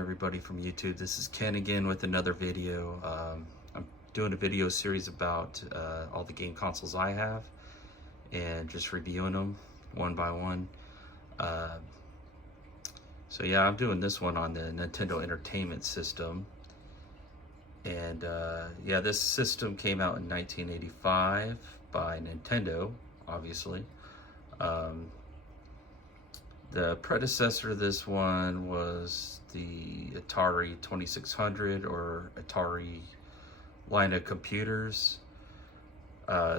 everybody from YouTube. This is Ken again with another video. I'm doing a video series about all the game consoles I have and just reviewing them one by one. So yeah, I'm doing this one on the Nintendo Entertainment System. And yeah, this system came out in 1985 by Nintendo, obviously. The predecessor to this one was the Atari 2600 or Atari line of computers.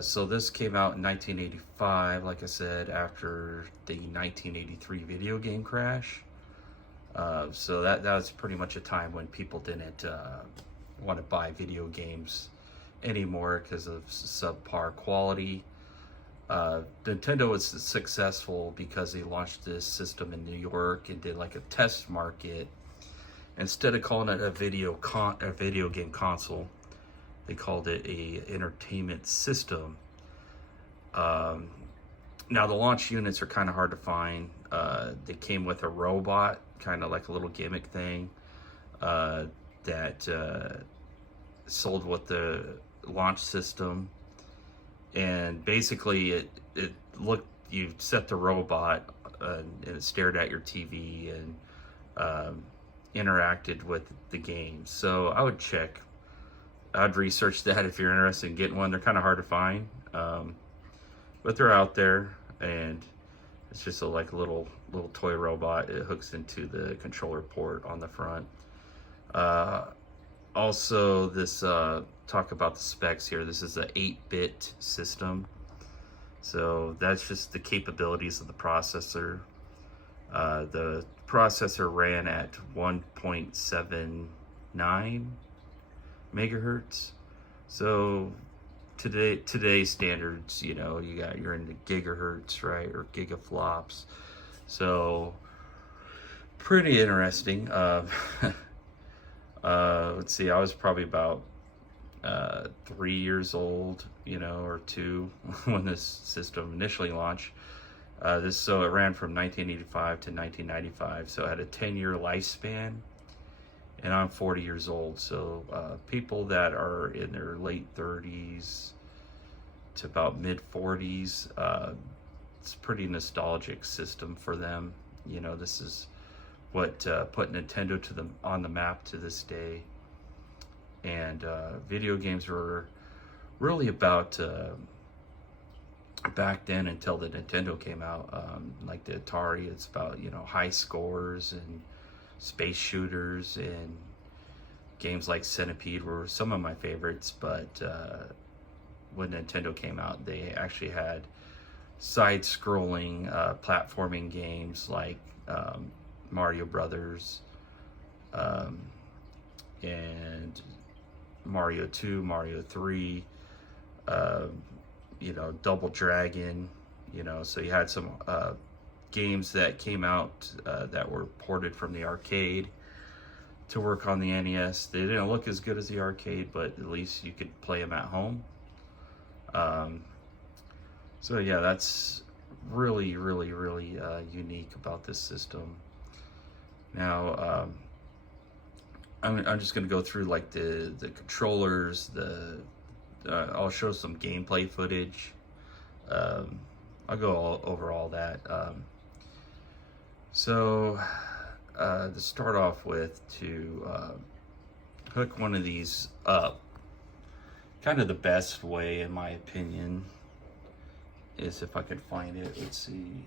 So this came out in 1985, like I said, after the 1983 video game crash. So that was pretty much a time when people didn't want to buy video games anymore because of subpar quality. Nintendo was successful because they launched this system in New York and did like a test market. Instead of calling it a video game console, they called it a entertainment system. Now the launch units are kind of hard to find. They came with a robot, kind of like a little gimmick thing that sold with the launch system. And basically it looked, you set the robot and it stared at your TV and interacted with the game. So I'd research that if you're interested in getting one. They're kind of hard to find, but they're out there, and it's just like a little toy robot. It hooks into the controller port on the front. Also, this talk about the specs here. This is an 8-bit system, so that's just the capabilities of the processor. The processor ran at 1.79 megahertz. So today's standards, you know, you're into gigahertz, right, or gigaflops. So pretty interesting. Let's see, I was probably about 3 years old, you know, or 2 when this system initially launched. So it ran from 1985 to 1995, so it had a 10-year lifespan, and I'm 40 years old. So people that are in their late 30s to about mid 40s, it's a pretty nostalgic system for them. You know, this is what put Nintendo on the map to this day. And video games were really about back then until the Nintendo came out. Like the Atari, it's about, you know, high scores and space shooters, and games like Centipede were some of my favorites. But when Nintendo came out, they actually had side-scrolling platforming games like Mario Brothers, and Mario 2, Mario 3, you know, Double Dragon, you know. So you had some games that came out that were ported from the arcade to work on the NES. They didn't look as good as the arcade, but at least you could play them at home. So yeah, that's really unique about this system. Now, I'm just going to go through like the controllers. I'll show some gameplay footage. I'll go over all that. So to start off with, to hook one of these up, kind of the best way, in my opinion, is if I could find it. Let's see.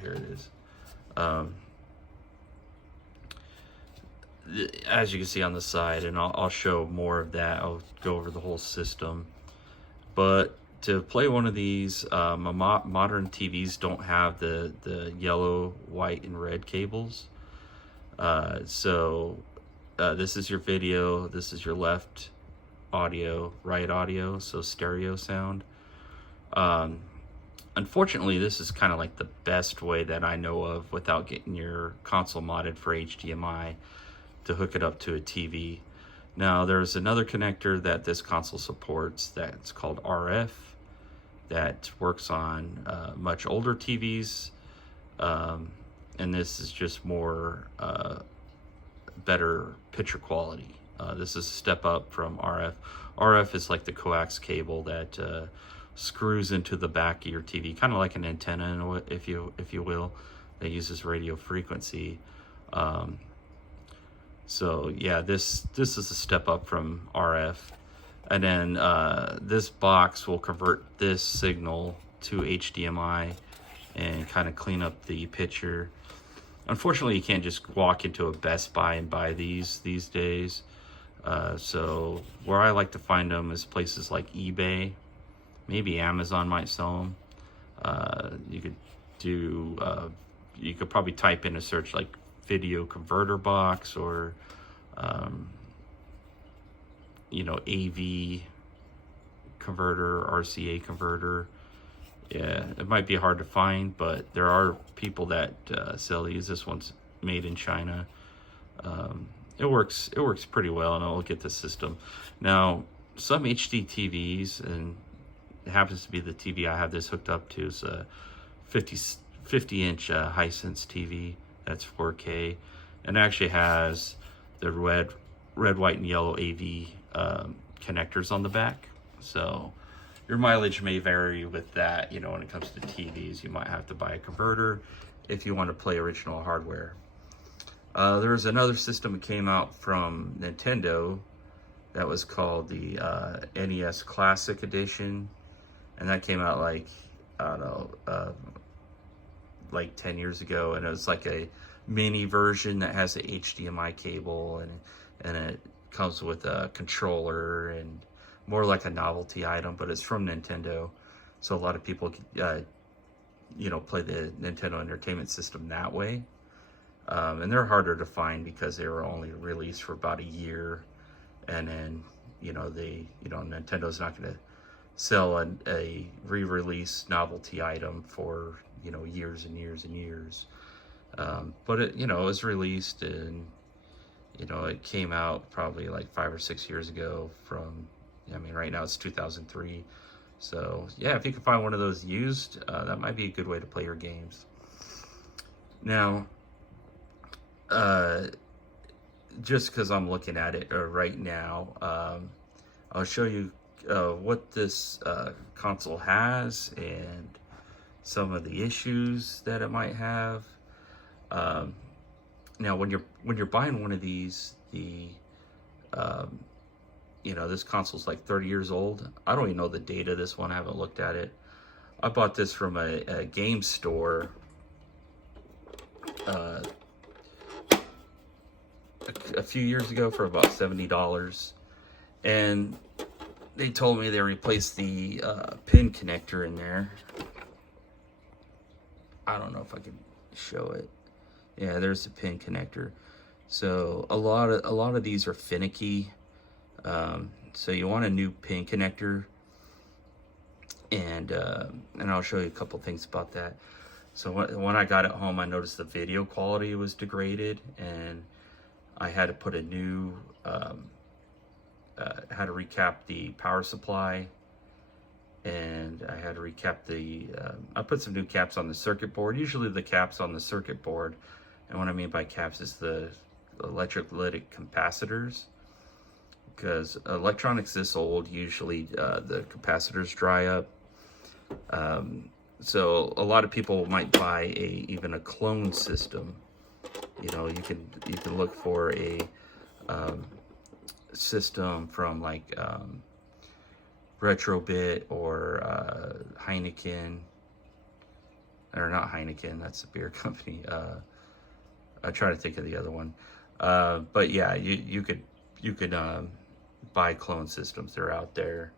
Here it is. As you can see on the side, and I'll show more of that. I'll go over the whole system. But to play one of these, modern TVs don't have the yellow, white, and red cables. So this is your video, this is your left audio, right audio, so stereo sound. Unfortunately, this is kind of like the best way that I know of without getting your console modded for HDMI to hook it up to a TV. Now, there's another connector that this console supports that's called RF, that works on much older TVs, and this is just more better picture quality. This is a step up from RF. RF is like the coax cable that screws into the back of your TV, kind of like an antenna, if you will, that uses radio frequency. So yeah, this is a step up from RF. And then this box will convert this signal to HDMI and kind of clean up the picture. Unfortunately, you can't just walk into a Best Buy and buy these days. So where I like to find them is places like eBay. Maybe Amazon might sell them. You could probably type in a search like video converter box, or AV converter, RCA converter. Yeah, it might be hard to find, but there are people that sell these. This one's made in China. It works pretty well, and I'll get the system. Now, some HD TVs, and it happens to be the TV I have this hooked up to, is a 50-inch Hisense TV that's 4K, and actually has the red, white, and yellow AV connectors on the back. So your mileage may vary with that. When it comes to TVs, you might have to buy a converter if you want to play original hardware. There's another system that came out from Nintendo that was called the NES Classic Edition, and that came out like, I don't know, like 10 years ago, and it was like a mini version that has a HDMI cable, and it comes with a controller, and more like a novelty item, but it's from Nintendo, so a lot of people play the Nintendo Entertainment System that way. And they're harder to find because they were only released for about a year, and then Nintendo's not going to sell a re-release novelty item for years and years and years. But it was released, and it came out probably like 5 or 6 years ago. Right now it's 2003. So yeah, if you can find one of those used, that might be a good way to play your games. Now, just because I'm looking at it right now, I'll show you what this console has and some of the issues that it might have. Now, when you're buying one of these, this console's like 30 years old. I don't even know the date of this one. I haven't looked at it. I bought this from a game store a few years ago for about $70, and they told me they replaced the pin connector in there. I don't know if I can show it. Yeah, there's the pin connector. So a lot of these are finicky. So you want a new pin connector, and I'll show you a couple things about that. So when I got it home, I noticed the video quality was degraded, and I had to put a new, had to recap the power supply, and I had to recap I put some new caps on the circuit board. Usually the caps on the circuit board, and what I mean by caps is the electrolytic capacitors, because electronics this old, usually the capacitors dry up. So a lot of people might buy even a clone system. You can look for a system from like Retrobit or Heineken, or not Heineken, that's a beer company. I try to think of the other one. But yeah, you could buy clone systems. They're out there.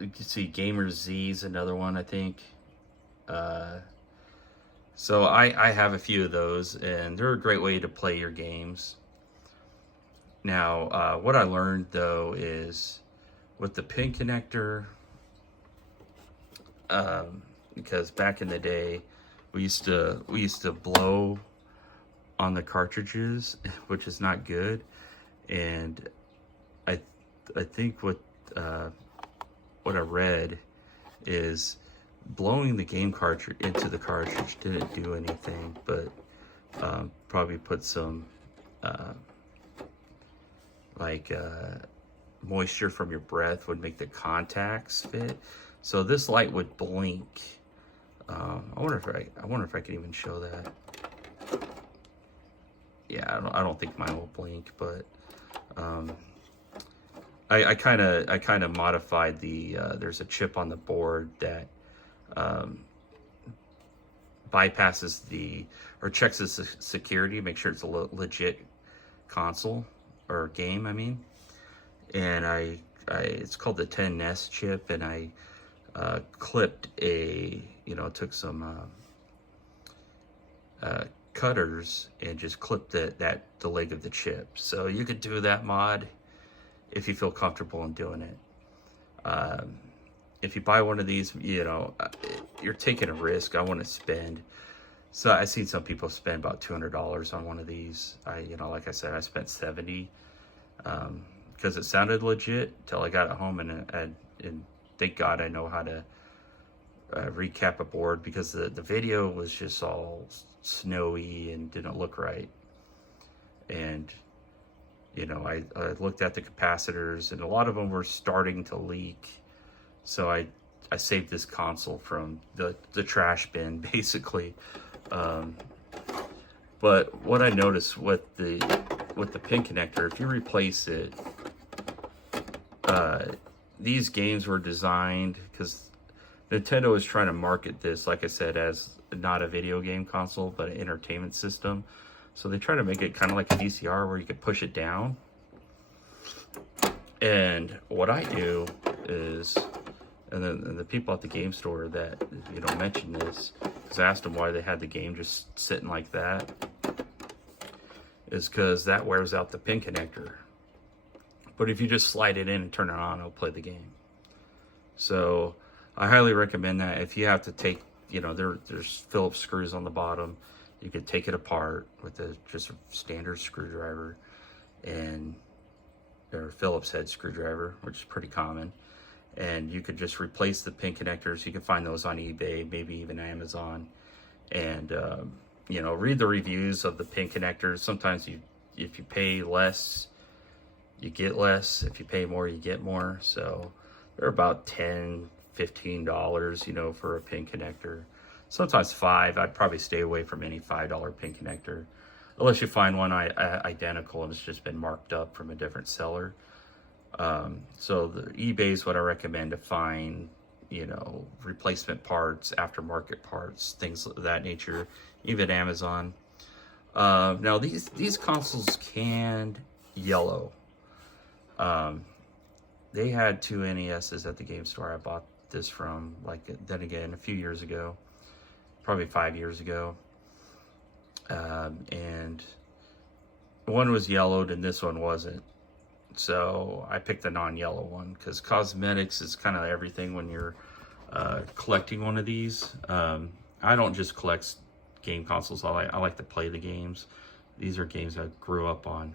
You can see Gamer Z's another one, I think. So I have a few of those, and they're a great way to play your games. Now, what I learned though is with the pin connector, because back in the day we used to blow on the cartridges, which is not good, and I think what I read is blowing the game cartridge into the cartridge didn't do anything, but probably put some moisture from your breath would make the contacts fit. So this light would blink. I wonder if I can even show that. Yeah, I don't think mine will blink, but I kind of modified the. There's a chip on the board that bypasses or checks the security, make sure it's a legit console or game. I mean, and it's called the 10NES chip, and I clipped took some cutters and just clipped the leg of the chip. So you could do that mod if you feel comfortable in doing it. If you buy one of these, you're taking a risk. I want to spend. So I seen some people spend about $200 on one of these. Like I said, I spent $70 because it sounded legit till I got it home, and thank God I know how to recap a board, because the video was just all snowy and didn't look right. And I looked at the capacitors, and a lot of them were starting to leak. So I saved this console from the trash bin, basically. But what I noticed with the pin connector, if you replace it, these games were designed because Nintendo is trying to market this, like I said, as not a video game console, but an entertainment system. So they try to make it kind of like a VCR where you can push it down. And what I do is, and the people at the game store that, mentioned this, because I asked them why they had the game just sitting like that, is because that wears out the pin connector. But if you just slide it in and turn it on, it'll play the game. So I highly recommend that. If you have to take, there's Phillips screws on the bottom. You could take it apart with just a standard screwdriver or Phillips head screwdriver, which is pretty common. And you could just replace the pin connectors. You can find those on eBay, maybe even Amazon. And, read the reviews of the pin connectors. Sometimes if you pay less, you get less. If you pay more, you get more. So they're about $10, $15, for a pin connector. Sometimes $5. I'd probably stay away from any $5 pin connector, unless you find one identical and it's just been marked up from a different seller. So the eBay is what I recommend to find, replacement parts, aftermarket parts, things of that nature, even Amazon. Now these consoles can yellow. They had 2 NESs at the game store I bought this from, then again, a few years ago, probably 5 years ago. And one was yellowed and this one wasn't. So I picked the non-yellow one because cosmetics is kind of everything when you're collecting one of these. I don't just collect game consoles. I like to play the games. These are games I grew up on.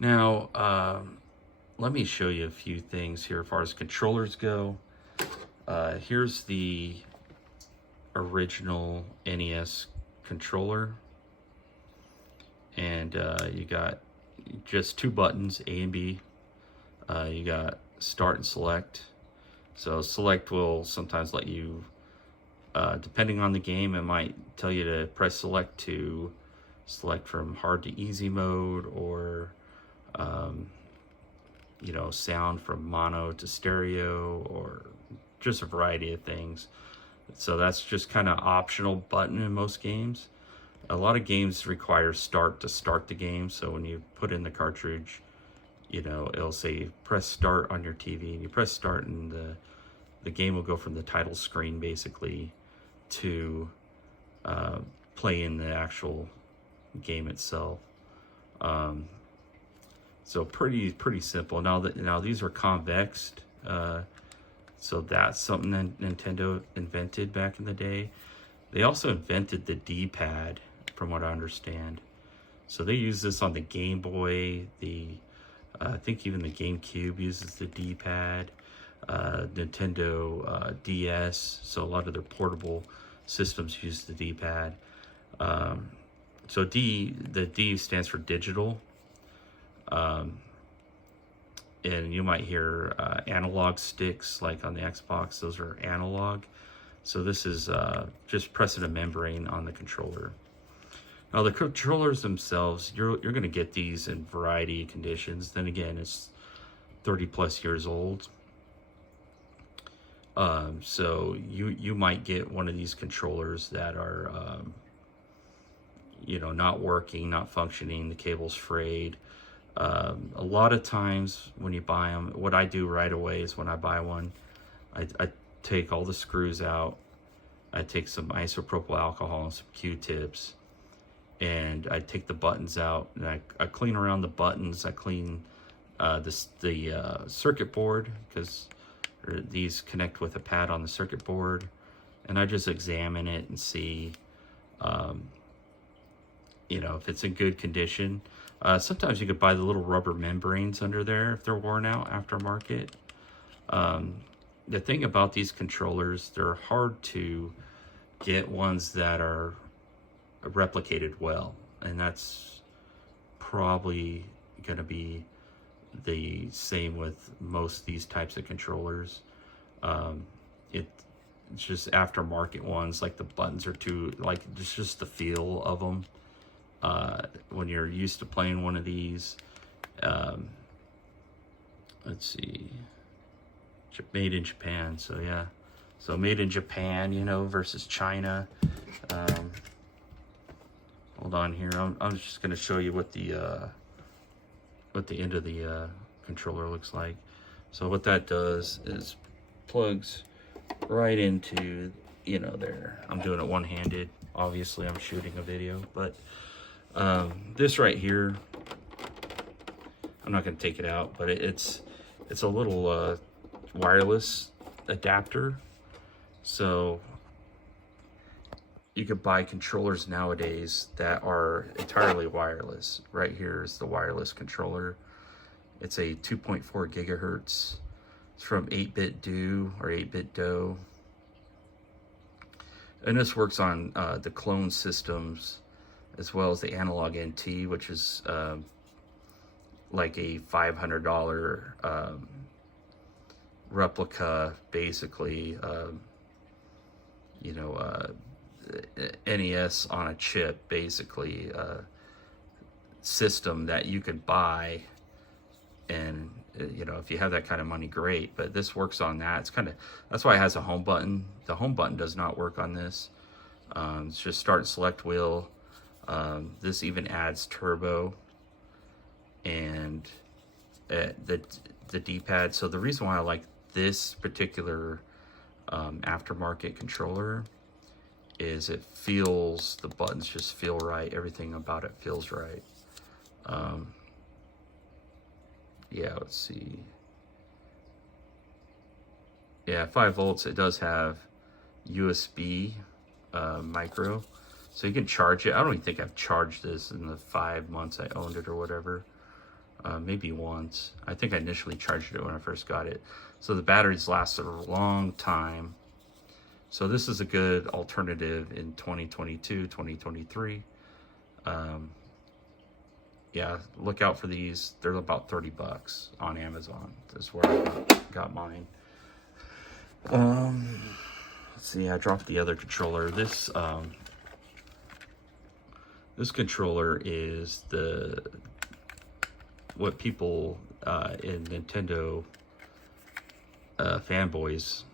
Now, let me show you a few things here as far as controllers go. Here's the original NES controller. And you got just 2 buttons, A and B. You got start and select. So select will sometimes let you, depending on the game, it might tell you to press select to select from hard to easy mode, or sound from mono to stereo, or just a variety of things. So that's just kind of optional button in most games. A lot of games require start to start the game. So when you put in the cartridge, it'll say press start on your TV, and you press start, and the game will go from the title screen basically to play in the actual game itself. So pretty simple. Now these are convexed, so that's something that Nintendo invented back in the day. They also invented the D-pad, from what I understand. So they use this on the Game Boy. I think even the GameCube uses the D-pad. Nintendo DS. So a lot of their portable systems use the D-pad. So the D stands for digital. And you might hear analog sticks like on the Xbox. Those are analog. So this is just pressing a membrane on the controller. Now the controllers themselves, you're going to get these in variety of conditions. Then again, it's 30 plus years old. So you might get one of these controllers that are, you know, not working, not functioning, the cable's frayed. A lot of times when you buy them, what I do right away is when I buy one, I take all the screws out. I take some isopropyl alcohol and some Q-tips, and I take the buttons out, and I clean around the buttons. I clean the circuit board, because these connect with a pad on the circuit board, and I just examine it and see, you know, if it's in good condition. Sometimes you could buy the little rubber membranes under there if they're worn out aftermarket. The thing about these controllers, they're hard to get ones that are replicated well, and that's probably going to be the same with most of these types of controllers. It's just aftermarket ones, like the buttons are too, like, it's just the feel of them. When you're used to playing one of these, let's see, made in Japan. So yeah, so made in Japan, you know, versus China. Hold on here. I'm just going to show you what the end of the controller looks like. So what that does is plugs right into, you know, there. I'm doing it one-handed. Obviously, I'm shooting a video, but this right here, I'm not going to take it out, but it's a little wireless adapter. So you could buy controllers nowadays that are entirely wireless. Right here is the wireless controller. It's a 2.4 gigahertz. It's from 8BitDo or 8BitDo. And this works on the clone systems as well as the Analog NT, which is like a $500 replica, basically, you know, NES on a chip, basically, system that you could buy. And you know, if you have that kind of money, great, but this works on that. It's kind of, that's why it has a home button. The home button does not work on this. It's just start and select wheel. This even adds turbo and the D-pad. So the reason why I like this particular aftermarket controller is it feels, the buttons just feel right. Everything about it feels right. Yeah, let's see. Yeah, 5 volts. It does have USB micro, so you can charge it. I don't even think I've charged this in the 5 months I owned it or whatever. Maybe once. I think I initially charged it when I first got it. So the batteries lasted a long time. So this is a good alternative in 2022, 2023. Yeah, look out for these. They're about 30 bucks on Amazon. That's where I got mine. Let's see, I dropped the other controller. This this controller is what people in Nintendo fanboys,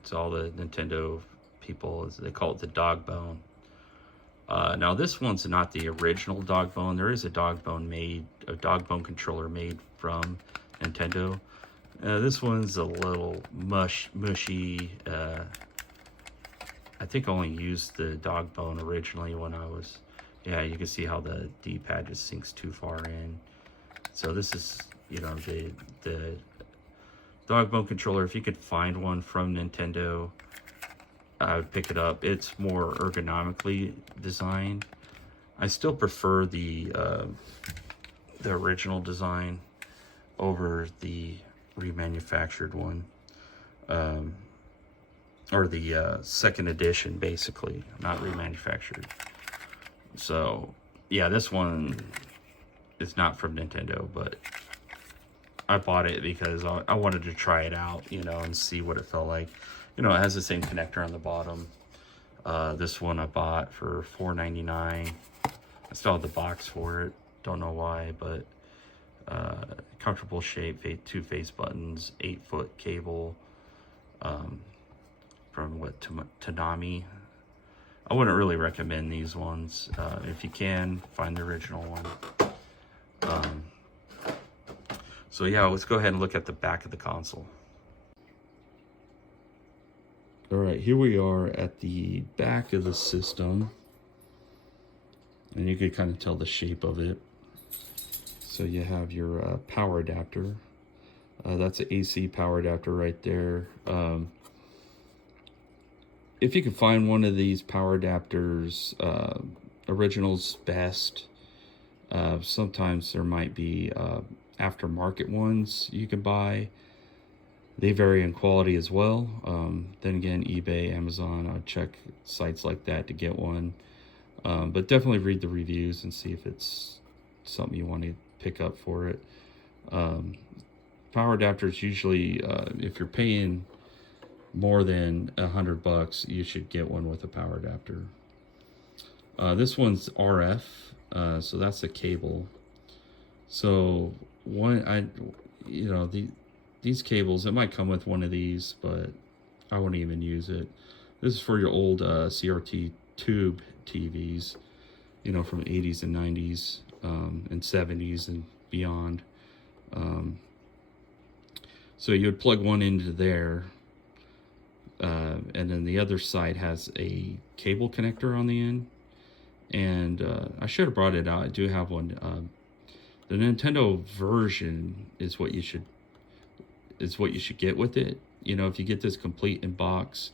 it's all the Nintendo people, they call it the dog bone. Now this one's not the original dog bone. There is a dog bone controller made from Nintendo. This one's a little mushy. I think I only used the dog bone originally when I was, yeah, you can see how the D-pad just sinks too far in. So this is, you know, the dog bone controller. If you could find one from Nintendo, I would pick it up. It's more ergonomically designed. I still prefer the original design over the remanufactured one. or the second edition, basically, not remanufactured. So yeah, this one is not from Nintendo, but I bought it because I wanted to try it out, you know, and see what it felt like. You know, it has the same connector on the bottom. This one I bought for $4.99. I still have the box for it. Don't know why, but comfortable shape, 2 face buttons, 8-foot cable, from what, Tanami. I wouldn't really recommend these ones. If you can, find the original one. So yeah, let's go ahead and look at the back of the console. All right, here we are at the back of the system. And you can kind of tell the shape of it. So you have your power adapter. That's an AC power adapter right there. If you can find one of these power adapters, original's best. Sometimes there might be aftermarket ones you can buy. They vary in quality as well. Then again, eBay, Amazon, I'd check sites like that to get one. But definitely read the reviews and see if it's something you want to pick up for it. Power adapters usually, if you're paying more than $100, you should get one with a power adapter. This one's RF, so that's a cable. So these cables, it might come with one of these, but I wouldn't even use it. This is for your old CRT tube TVs, you know, from the 80s and 90s and 70s and beyond. So you would plug one into there, and then the other side has a cable connector on the end. And I should have brought it out. I do have one. The Nintendo version is what you should get with it. You know, if you get this complete in box,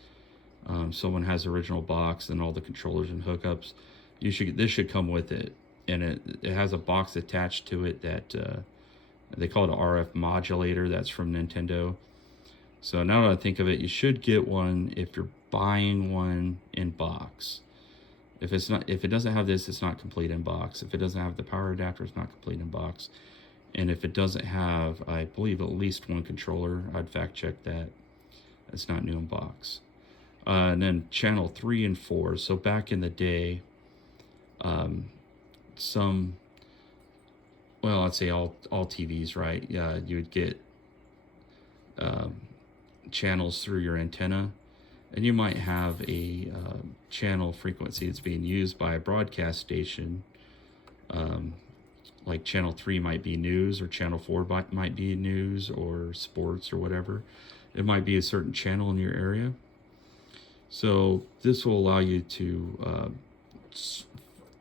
someone has original box and all the controllers and hookups, this should come with it. And it has a box attached to it that they call it an RF modulator. That's from Nintendo. So now that I think of it, you should get one if you're buying one in box. If it doesn't have this, it's not complete in box. If it doesn't have the power adapter, it's not complete in box. And if it doesn't have, I believe, at least one controller, I'd fact check that. It's not new in box. And then channel 3 and 4. So back in the day, I'd say all TVs, right? Yeah, you would get channels through your antenna, and you might have a channel frequency that's being used by a broadcast station. Like channel 3 might be news, or channel 4 might be news or sports or whatever. It might be a certain channel in your area. So this will allow you to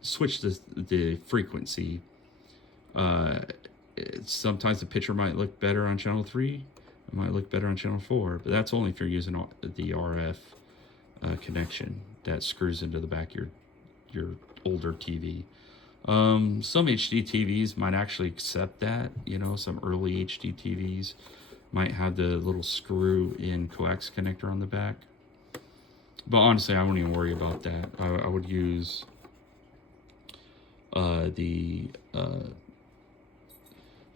switch the frequency. Sometimes the picture might look better on channel 3. It might look better on channel 4, but that's only if you're using the RF connection that screws into the back of your older TV. Some HD TVs might actually accept that. You know, some early HD TVs might have the little screw-in coax connector on the back. But honestly, I wouldn't even worry about that. I would use I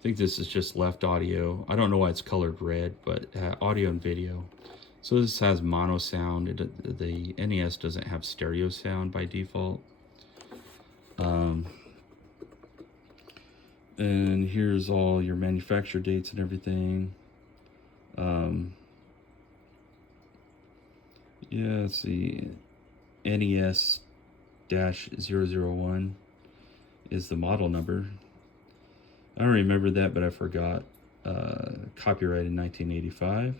think this is just left audio. I don't know why it's colored red, but audio and video. So this has mono sound. The NES doesn't have stereo sound by default. And here's all your manufacture dates and everything. Yeah, let's see. NES-001 is the model number. I don't remember that, but I forgot. Copyright in 1985.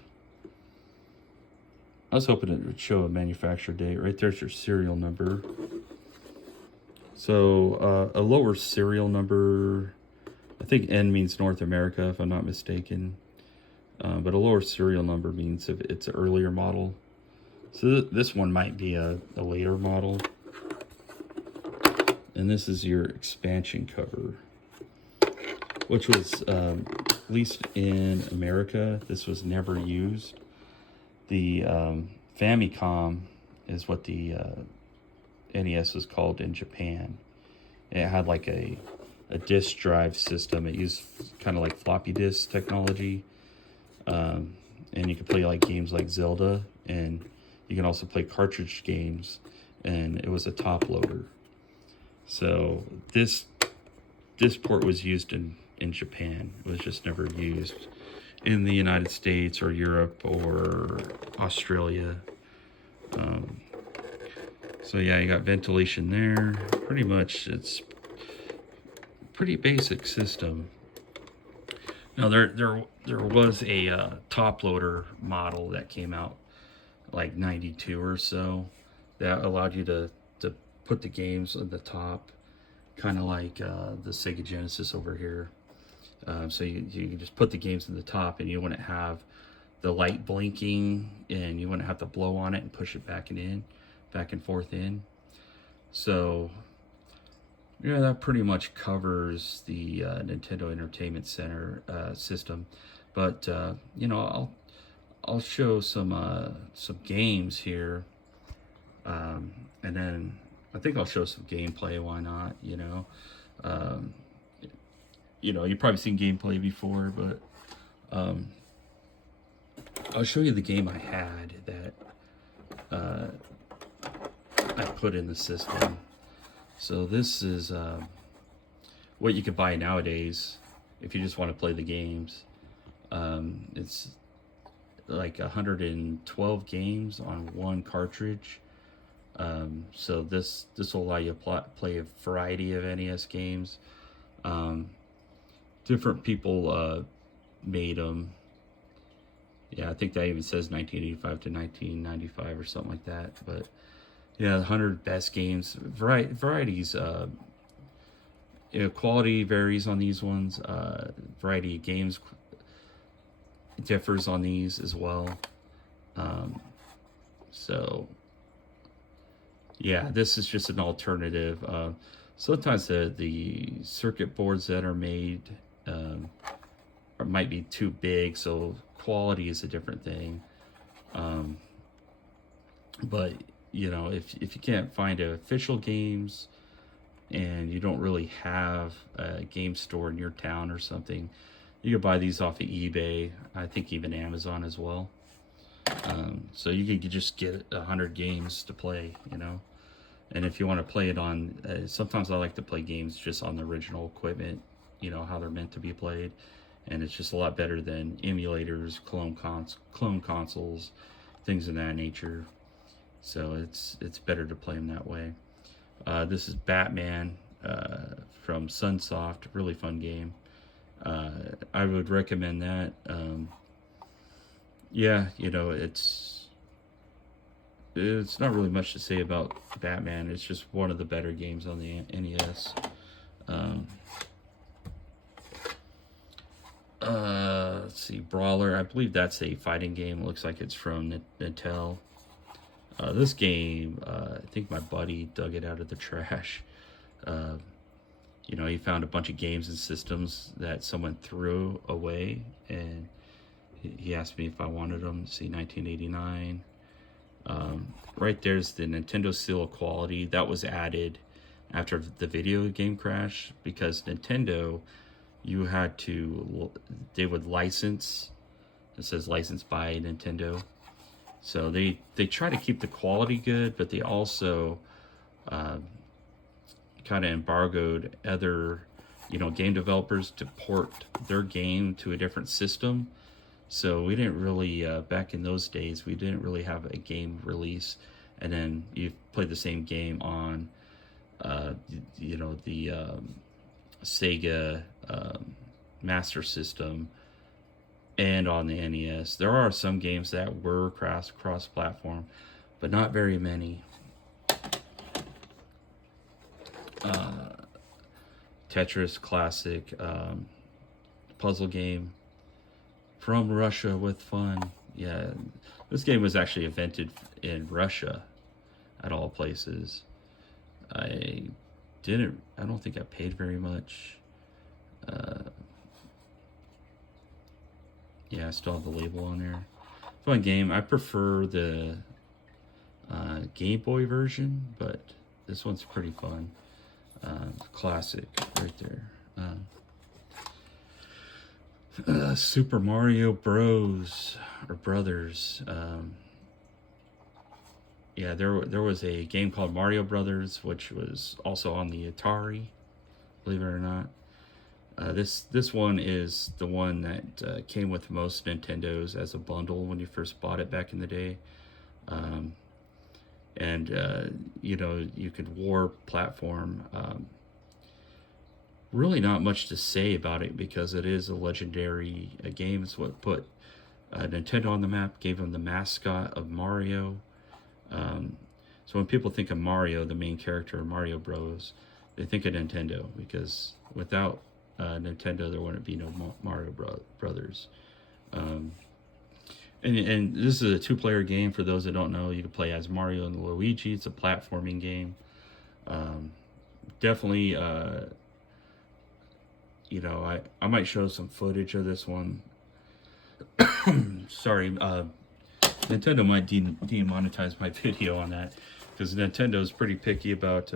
I was hoping it would show a manufacture date. Right there's your serial number. So a lower serial number, I think N means North America, if I'm not mistaken. But a lower serial number means if it's an earlier model. So this one might be a later model. And this is your expansion cover, which was, at least in America, this was never used. The Famicom is what the NES was called in Japan. It had like a disk drive system. It used kind of like floppy disk technology. And you could play like games like Zelda, and you can also play cartridge games, and it was a top loader. So this port was used in Japan. It was just never used in the United States or Europe or Australia. So yeah, you got ventilation there. Pretty much it's pretty basic system. Now there was a top loader model that came out like 92 or so that allowed you to put the games on the top, kind of like the Sega Genesis over here. So you just put the games in the top, and you wouldn't have the light blinking, and you wouldn't have to blow on it and push it back and forth in. So yeah, that pretty much covers the Nintendo Entertainment Center system. But you know, I'll show some games here, and then I think I'll show some gameplay. Why not? Um, you've probably seen gameplay before, but I'll show you the game I had that I put in the system. So this is what you could buy nowadays if you just want to play the games. It's like 112 games on one cartridge. So this will allow you to play a variety of NES games. Different people made them. Yeah, I think that even says 1985 to 1995 or something like that. But yeah, 100 best games. Varieties. Quality varies on these ones. Variety of games differs on these as well. So yeah, this is just an alternative. Sometimes the circuit boards that are made might be too big, so quality is a different thing. But if you can't find official games, and you don't really have a game store in your town or something, you can buy these off of eBay. I think even Amazon as well. So you could just get 100 games to play, And if you want to play it on, sometimes I like to play games just on the original equipment, how they're meant to be played. And it's just a lot better than emulators, clone consoles, things of that nature. So it's better to play them that way. This is Batman from Sunsoft. Really fun game. I would recommend that. Yeah, it's not really much to say about Batman. It's just one of the better games on the NES. Let's see, Brawler. I believe that's a fighting game. It looks like it's from Nintendo. This game, I think my buddy dug it out of the trash. He found a bunch of games and systems that someone threw away, and he asked me if I wanted them. See, 1989. Right there's the Nintendo seal of quality. That was added after the video game crash, because Nintendo, they would license. It says licensed by Nintendo. So they try to keep the quality good, but they also kind of embargoed other game developers to port their game to a different system. So we didn't really back in those days, we didn't really have a game release and then you play the same game on the Sega Master System and on the NES. There are some games that were cross-platform, but not very many. Tetris classic, puzzle game from Russia with fun. Yeah, this game was actually invented in Russia, at all places. I don't think I paid very much. Yeah, I still have the label on there. Fun game. I prefer the Game Boy version, but this one's pretty fun. Classic right there. Super Mario Bros. Or Brothers. Yeah, there was a game called Mario Brothers, which was also on the Atari, believe it or not. This one is the one that came with most Nintendos as a bundle when you first bought it back in the day. Um, and you know, you could warp platform. Really not much to say about it because it is a legendary game. It's what put Nintendo on the map, gave them the mascot of Mario. Um, so when people think of Mario, the main character of Mario Bros, they think of Nintendo, because without Nintendo, there wouldn't be no Mario Brothers. Um, and this is a two-player game. For those that don't know, you can play as Mario and Luigi. It's a platforming game. Definitely, you know, I might show some footage of this one. Sorry, Nintendo might demonetize my video on that, because Nintendo is pretty picky about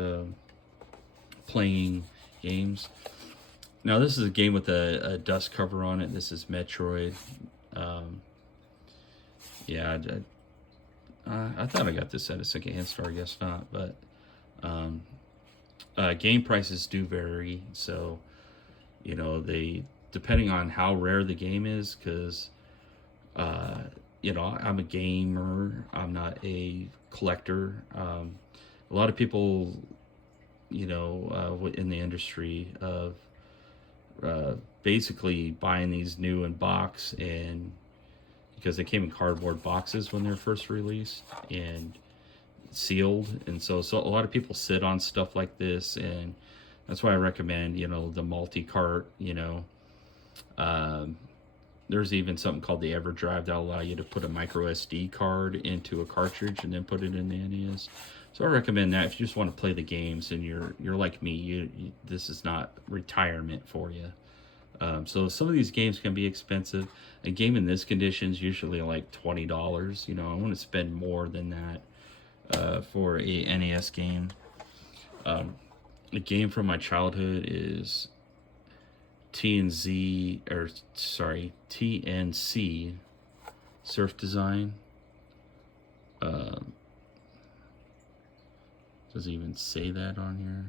playing games. Now, this is a game with a dust cover on it. This is Metroid. Yeah, I thought I got this at a secondhand store. I guess not, but game prices do vary. So, you know, they, depending on how rare the game is, because you know, I'm a gamer. I'm not a collector. A lot of people, you know, in the industry of basically buying these new in box, and because they came in cardboard boxes when they're first released and sealed, and so a lot of people sit on stuff like this, and that's why I recommend, you know, the multi-cart. You know, there's even something called the EverDrive that will allow you to put a micro SD card into a cartridge and then put it in the NES. So I recommend that if you just want to play the games and you're like me, you this is not retirement for you. So some of these games can be expensive. A game in this condition is usually like $20. You know, I want to spend more than that for a NES game. A game from my childhood is TNC Surf Design. Does it even say that on here?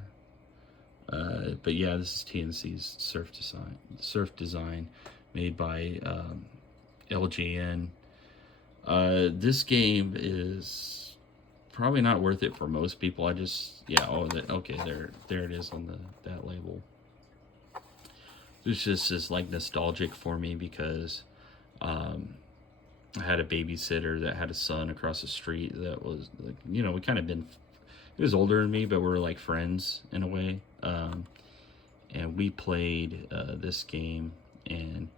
But yeah, this is TNC's Surf Design, made by LJN. This game is probably not worth it for most people. Okay, there it is on that label. This just is like nostalgic for me because I had a babysitter that had a son across the street that was, you know, we kind of been, he was older than me, but we were like friends in a way. And we played this game, and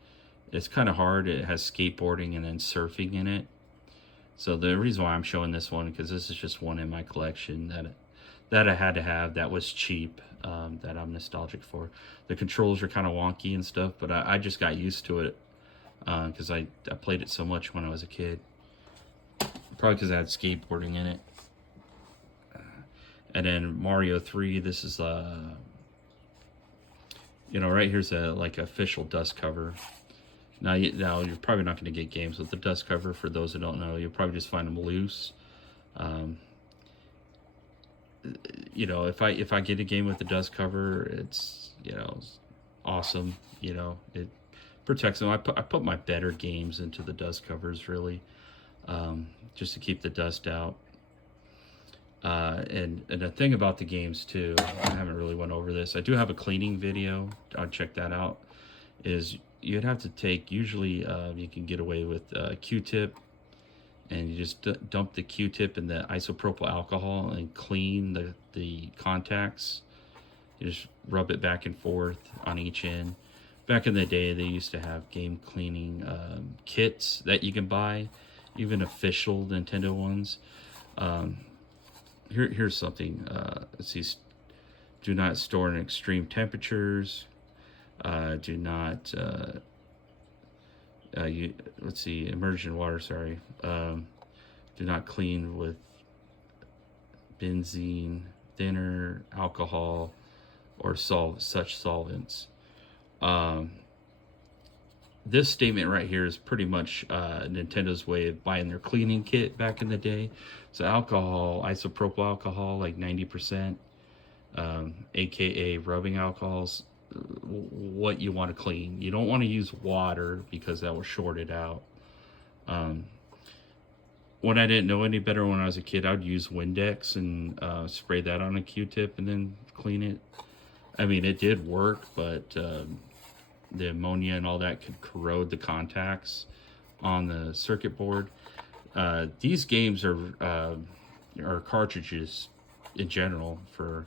it's kind of hard. It has skateboarding and then surfing in it. So the reason why I'm showing this one, because this is just one in my collection that I had to have, that was cheap, that I'm nostalgic for. The controls are kind of wonky and stuff, but I just got used to it because I played it so much when I was a kid. Probably because I had skateboarding in it. And then Mario 3, this is you know, right here's a like official dust cover. Now you're probably not going to get games with the dust cover. For those that don't know, you'll probably just find them loose. You know, if I get a game with the dust cover, it's, you know, awesome. You know, it protects them. I put my better games into the dust covers, really, just to keep the dust out. And the thing about the games too, I haven't really went over this. I do have a cleaning video. I'll check that out. Is you'd have to take, usually you can get away with Q-tip, and you just dump the Q-tip in the isopropyl alcohol and clean the contacts. You just rub it back and forth on each end. Back in the day, they used to have game cleaning kits that you can buy, even official Nintendo ones. Here's something. Let's see. Do not store in extreme temperatures. Do not let's see, immersion water, sorry. Do not clean with benzene, thinner, alcohol, or such solvents. Um, this statement right here is pretty much Nintendo's way of buying their cleaning kit back in the day. So alcohol, isopropyl alcohol, like 90%, aka rubbing alcohols, what you want to clean. You don't want to use water because that will short it out. When I didn't know any better when I was a kid, I'd use Windex and spray that on a Q-tip and then clean it. I mean, it did work, but the ammonia and all that could corrode the contacts on the circuit board. These games are cartridges in general for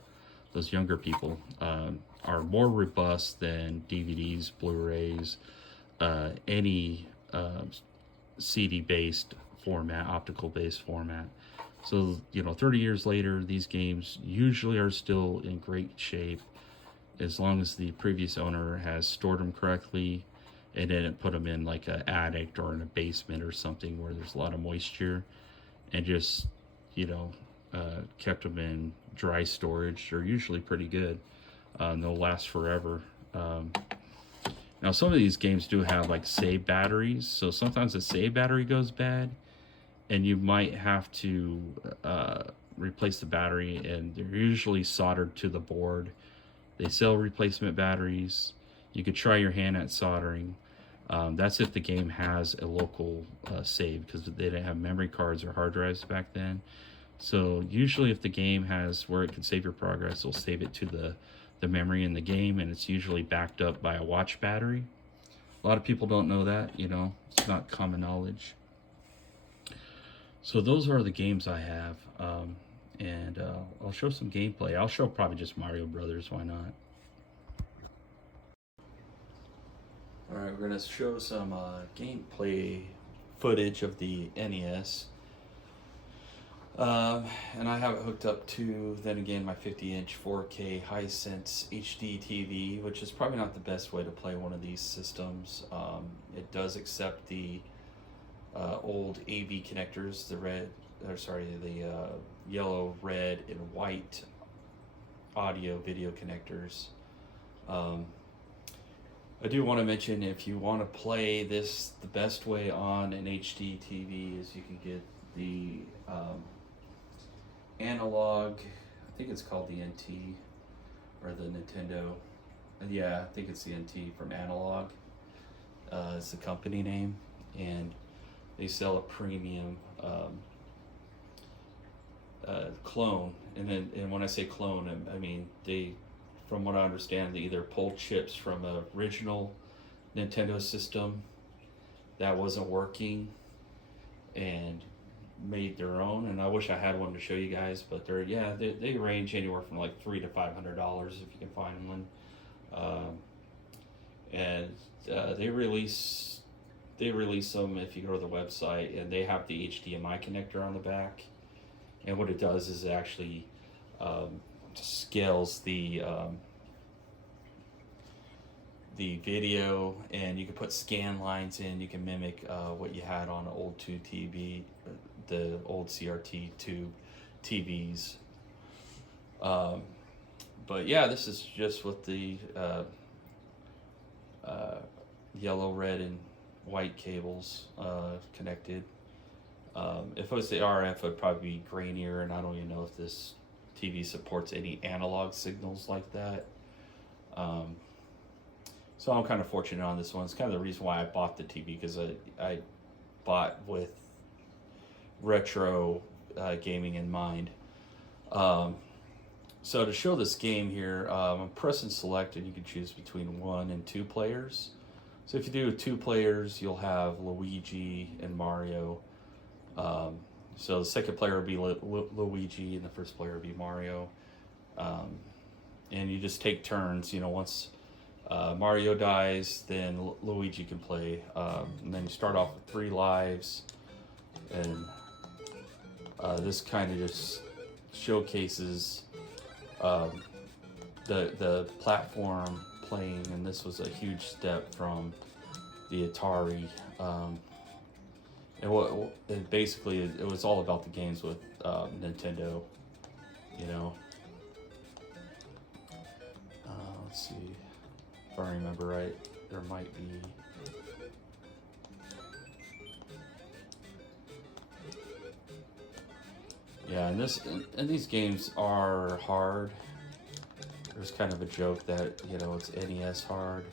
those younger people are more robust than DVDs, Blu-rays, any CD-based format, optical-based format. So, 30 years later, these games usually are still in great shape as long as the previous owner has stored them correctly and didn't put them in like an attic or in a basement or something where there's a lot of moisture, and just, kept them in dry storage. They're usually pretty good. They'll last forever. Now, some of these games do have like save batteries, so sometimes the save battery goes bad and you might have to replace the battery, and they're usually soldered to the board. They sell replacement batteries. You could try your hand at soldering. That's if the game has a local save, because they didn't have memory cards or hard drives back then. So usually if the game has where it can save your progress, it'll save it to the memory in the game, and it's usually backed up by a watch battery. A lot of people don't know that, it's not common knowledge. So those are the games I have, and I'll show some gameplay. I'll show probably just Mario Brothers, why not? Alright, we're going to show some gameplay footage of the NES. And I have it hooked up to, then again, my 50-inch 4K Hisense HD TV, which is probably not the best way to play one of these systems. It does accept the old AV connectors, the yellow, red, and white audio video connectors. I do want to mention, if you want to play this the best way on an HD TV, is you can get the analog, I think it's called the NT, or the Nintendo, yeah, I think it's the NT from Analog. It's the company name, and they sell a premium clone. And when I say clone, I mean, they, from what I understand, they either pulled chips from an original Nintendo system that wasn't working and made their own. And I wish I had one to show you guys, but they range anywhere from like $300 to $500 if you can find one. They release them if you go to the website, and they have the HDMI connector on the back. And what it does is it actually scales the video, and you can put scan lines in. You can mimic what you had on an old tube TV, the old CRT tube TVs. But yeah, this is just with the yellow, red, and white cables connected. If it was the RF, it would probably be grainier, and I don't even know if this TV supports any analog signals like that. So I'm kind of fortunate on this one. It's kind of the reason why I bought the TV, because I bought with retro gaming in mind. So to show this game here, I'm pressing select, and you can choose between 1 and 2 players. So if you do 2 players, you'll have Luigi and Mario. So the second player will be Luigi, and the first player will be Mario. And you just take turns. Once Mario dies, then Luigi can play. And then you start off with 3 lives. And this kind of just showcases the platform playing. And this was a huge step from the Atari. And basically it was all about the games with Nintendo, you know. Let's see if I remember right. There might be. Yeah, and these games are hard. There's kind of a joke that, you know, it's NES hard.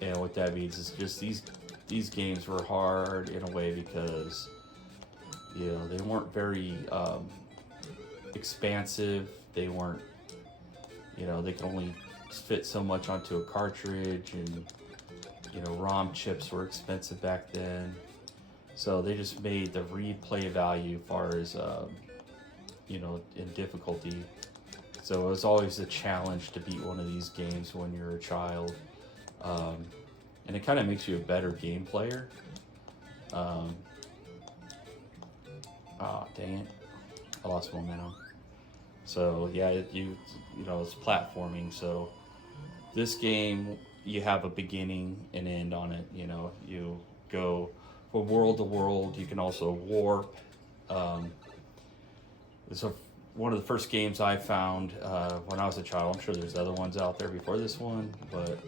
And what that means is just these games were hard in a way because, you know, they weren't very expansive. They weren't, you know, they could only fit so much onto a cartridge, and, you know, ROM chips were expensive back then. So they just made the replay value far as, you know, in difficulty. So it was always a challenge to beat one of these games when you're a child. And it kind of makes you a better game player. Oh, dang it. I lost momentum. So yeah, you know, it's platforming. So this game, you have a beginning and end on it. You know, you go from world to world. You can also warp. It's one of the first games I found when I was a child. I'm sure there's other ones out there before this one, but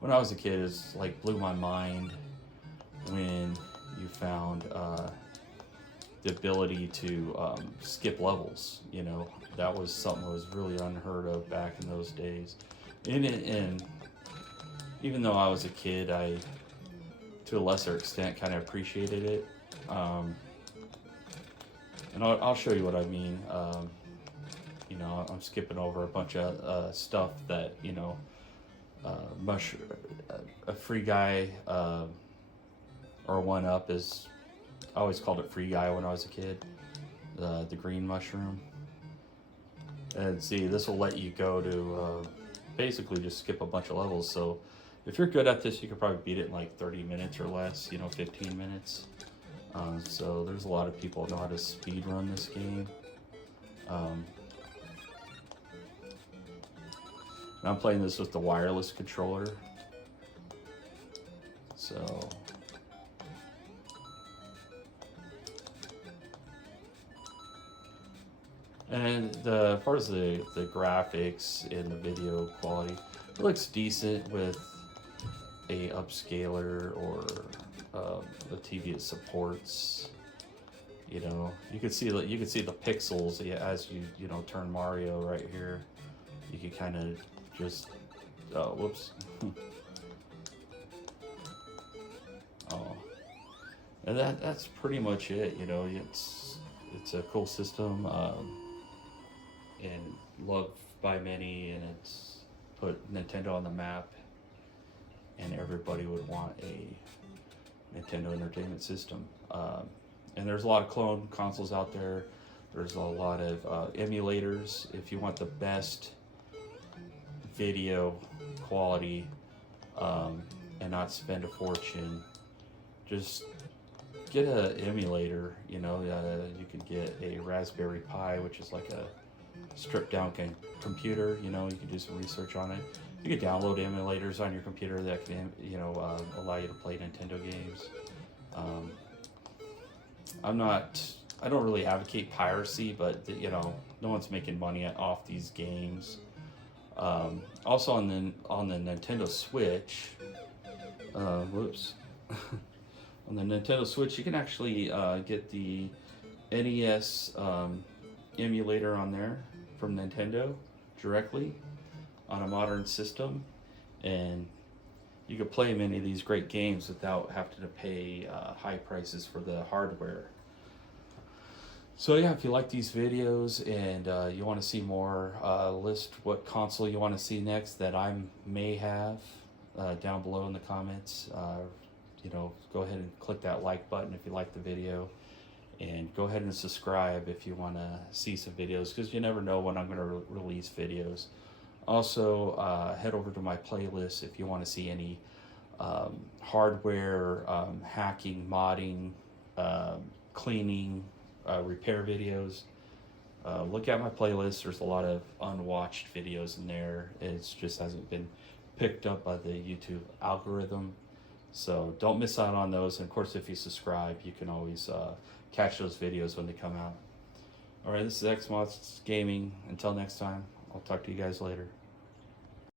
when I was a kid, it's like blew my mind when you found the ability to skip levels. You know, that was something that was really unheard of back in those days. And even though I was a kid, I, to a lesser extent, kind of appreciated it. And I'll show you what I mean. You know, I'm skipping over a bunch of stuff that, you know, a free guy or one up is, I always called it free guy when I was a kid, the green mushroom. And see, this will let you go to basically just skip a bunch of levels. So if you're good at this, you could probably beat it in like 30 minutes or less, you know, 15 minutes. So there's a lot of people that know how to speed run this game. And I'm playing this with the wireless controller. So and as far as the graphics and the video quality, it looks decent with a upscaler or a TV it supports. You know, you can see the pixels as you know, turn Mario right here. You can kind of just whoops. Oh, and that's pretty much it. You know, it's a cool system and loved by many, and it's put Nintendo on the map, and everybody would want a Nintendo Entertainment System. And there's a lot of clone consoles out there. There's a lot of emulators. If you want the best video quality and not spend a fortune, just get an emulator. You know, you can get a Raspberry Pi, which is like a stripped down computer. You know, you can do some research on it. You can download emulators on your computer that can, you know, allow you to play Nintendo games. I don't really advocate piracy, but you know, no one's making money off these games. Also on the Nintendo Switch, whoops, on the Nintendo Switch, you can actually get the NES emulator on there from Nintendo directly on a modern system, and you could play many of these great games without having to pay high prices for the hardware. So yeah, if you like these videos and you want to see more, list what console you want to see next that I may have down below in the comments. You know, go ahead and click that like button if you like the video, and go ahead and subscribe if you want to see some videos, because you never know when I'm going to release videos. Also, head over to my playlist if you want to see any hardware, hacking, modding, cleaning, repair videos. Look at my playlist. There's a lot of unwatched videos in there. It just hasn't been picked up by the YouTube algorithm. So don't miss out on those. And of course, if you subscribe, you can always catch those videos when they come out. All right, this is Xmods Gaming. Until next time, I'll talk to you guys later.